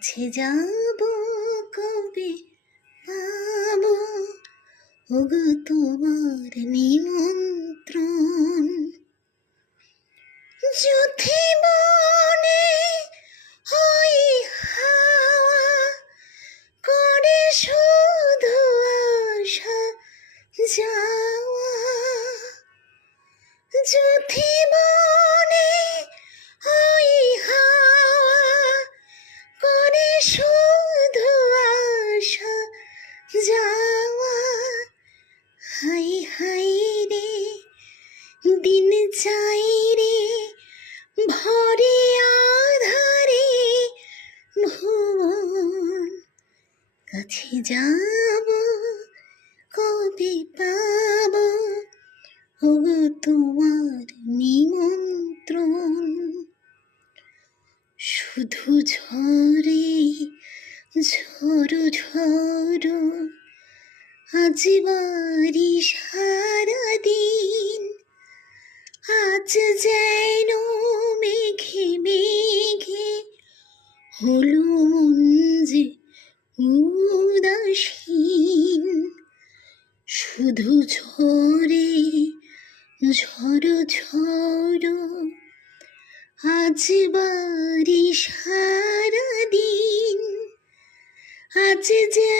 কাছে যাব কবে পাব? ওগো তোমার নিমন্ত্রণ। যুথে বনে ওই হাওয়া করে শুধু আশা যাওয়া। যুথে বনে যাব, কবে পাব? ওগো তোমার নিমন্ত্রণ। শুধু ঝরে ঝড়ো ঝড়ো আজ বাড়ি সারাদিন। আজ যেন মেঘে মেঘে হলো মন যে উদাসীন শুধু ঝরে ঝড়ো ঝড়ো আজ বাড়ি সারাদিন আজ যেন